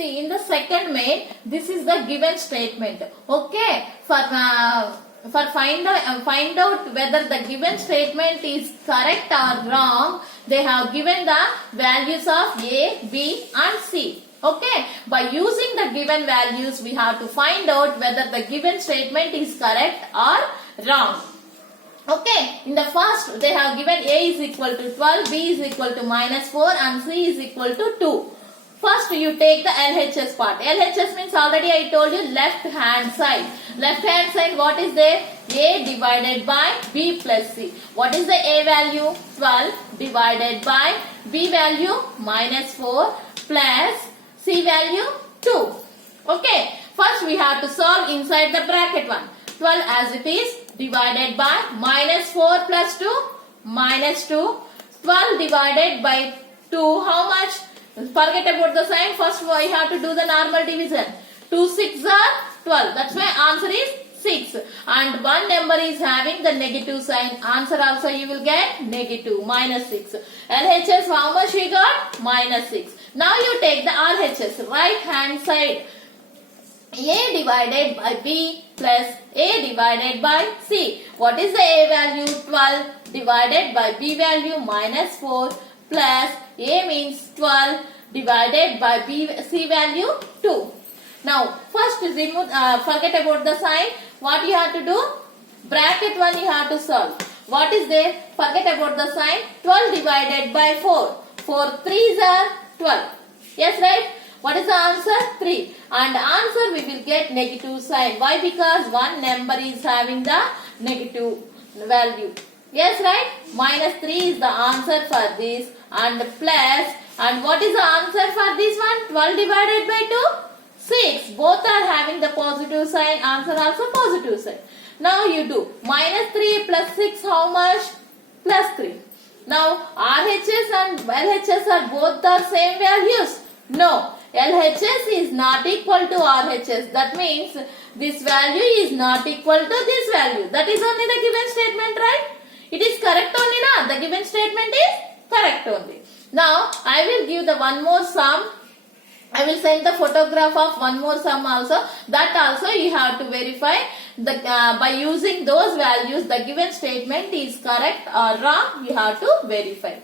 See, in the second main, this is the given statement. Okay, for find out whether the given statement is correct or wrong, they have given the values of A, B and C. Okay, by using the given values, we have to find out whether the given statement is correct or wrong. Okay, in the first they have given A is equal to 12, B is equal to -4 and C is equal to 2. First you take the LHS part. LHS means already I told you left hand side. Left hand side what is there? A divided by B plus C. What is the A value? 12 divided by B value -4 plus C value 2. Okay, first we have to solve inside the bracket one. 12 as it is divided by -4 plus 2 -2. 12 divided by 2 how much? Forget about the sign. First we have to do the normal division. 2 6 are 12. That's why answer is 6. And one number is having the negative sign. Answer also you will get negative -6. LHS how much we got? -6. Now you take the RHS. Right hand side. A divided by B plus A divided by C. What is the A value? 12 divided by B value -4 plus A means 12 divided by C value 2. Now first remove, forget about the sign. What you have to do? Bracket 1 you have to solve. What is there? Forget about the sign. 12 divided by 4. 4 3s are 12. Yes, right? What is the answer? 3. And answer we will get negative sign. Why? Because one number is having the negative value. Yes, right? -3 is the answer for this and plus. And what is the answer for this one? 12 divided by 2? 6. Both are having the positive sign. Answer also positive sign. Now you do -3 plus 6 how much? Plus 3. Now RHS and LHS are both the same values? No. LHS is not equal to RHS. That means this value is not equal to this value. That is only the given statement, right? It is correct only, na? The given statement is correct only. Now I will give the one more sum. I will send the photograph of one more sum also. That also you have to verify the by using those values the given statement is correct or wrong. You have to verify.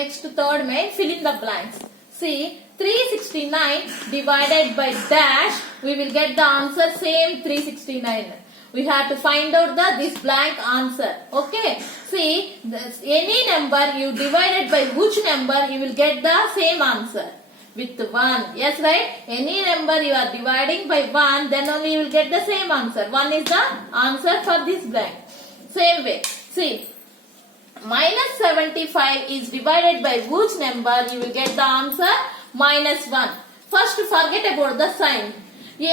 Next third main, fill in the blanks. See 369 divided by dash, we will get the answer same 369. We have to find out this blank answer. Okay. See any number you divided by which number you will get the same answer with 1. Yes, right? Any number you are dividing by 1 then only you will get the same answer. 1 is the answer for this blank. Same way. See -75 is divided by which number you will get the answer? -1. First forget about the sign.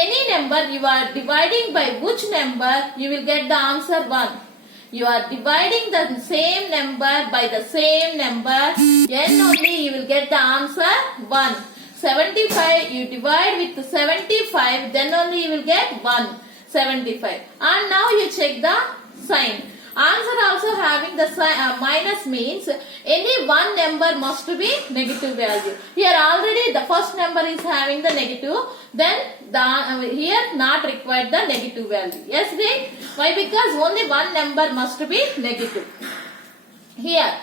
Any number you are dividing by which number you will get the answer 1. You are dividing the same number by the same number, then only you will get the answer 1. 75 you divide with 75, then only you will get 175. And now you check the sign. Answer also having the minus means any one number must be negative value. Here already the first number is having the negative, then here not required the negative value. Yes, right? Why? Because only one number must be negative. Here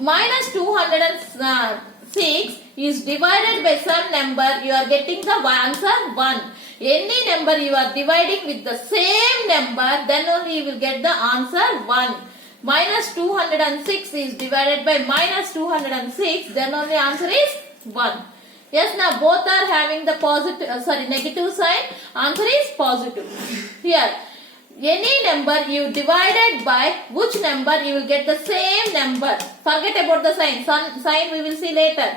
-206 is divided by some number, you are getting the answer 1. Any number you are dividing with the same number, then only you will get the answer 1. -206 is divided by -206, then only answer is 1. Yes, now both are having the negative sign. Answer is positive. Here any number you divided by which number you will get the same number. Forget about the sign. Sign we will see later.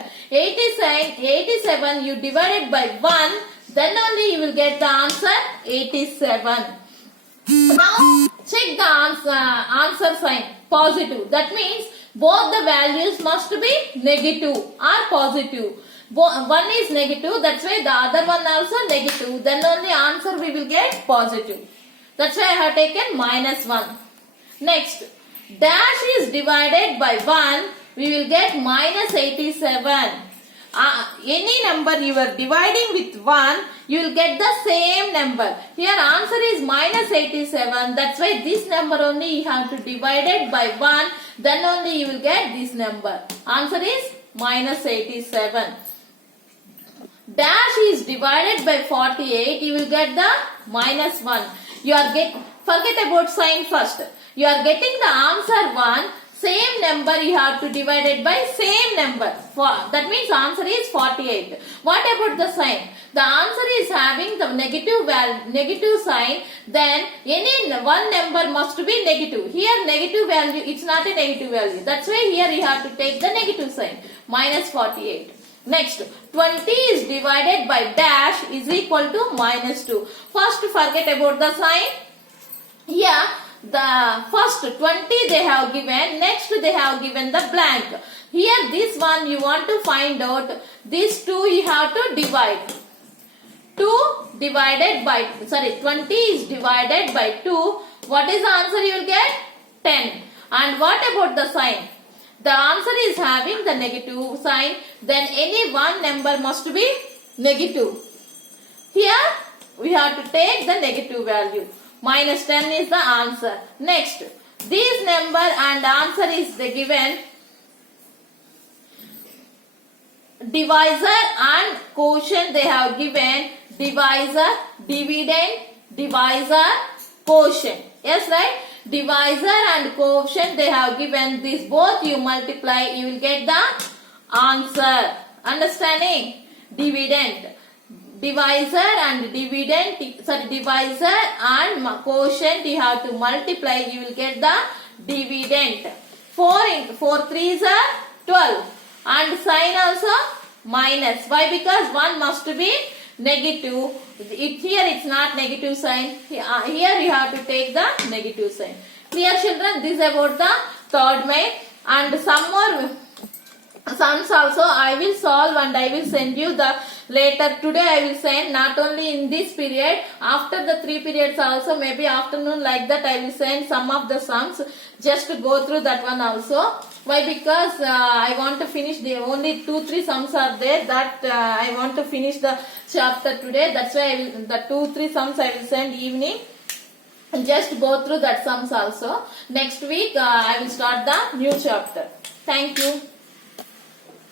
87 you divided by 1, then only you will get the answer 87. Now check the answer sign positive. That means both the values must be negative or positive. One is negative, that's why the other one also negative. Then only answer we will get positive. That's why I have taken -1. Next, dash is divided by 1, we will get minus 87. Any number you are dividing with 1, you will get the same number. Here answer is minus 87. That's why this number only you have to divide it by 1. Then only you will get this number. Answer is minus 87. Dash is divided by 48. You will get the minus 1. Forget about sign first. You are getting the answer 1. Same number you have to divide it by same number. That means answer is 48. What about the sign? The answer is having the negative sign. Then any one number must be negative. Here negative value, it's not a negative value. That's why here you have to take the negative sign. Minus 48. Next, 20 is divided by dash is equal to minus 2. First forget about the sign. Here the first 20 they have given, next they have given the blank. Here this one you want to find out, these two you have to divide. 20 is divided by 2. What is the answer you will get? 10. And what about the sign? The answer is having the negative sign. Then any one number must be negative. Here we have to take the negative value. Minus 10 is the answer. Next, this number and answer is the given. Divisor and quotient they have given. Divisor, dividend, divisor, quotient. Yes, right? Divisor and quotient they have given. This both you multiply, you will get the answer. Understanding? Dividend. Divisor and divisor and quotient you have to multiply, you will get the dividend. 4 3s are 12 and sign also minus. Why? Because 1 must be negative. Here it's not negative sign. Here you have to take the negative sign. Clear, children? This is about the third main, and some more sums also I will solve and I will send you the later. Today I will send, not only in this period, after the 3 periods also, maybe afternoon, like that I will send some of the sums. Just to go through that one also. Why? Because I want to finish, the only 2-3 sums are there, that I want to finish the chapter today. That's why the 2-3 sums I will send evening. Just go through that sums also. Next week I will start the new chapter. Thank you.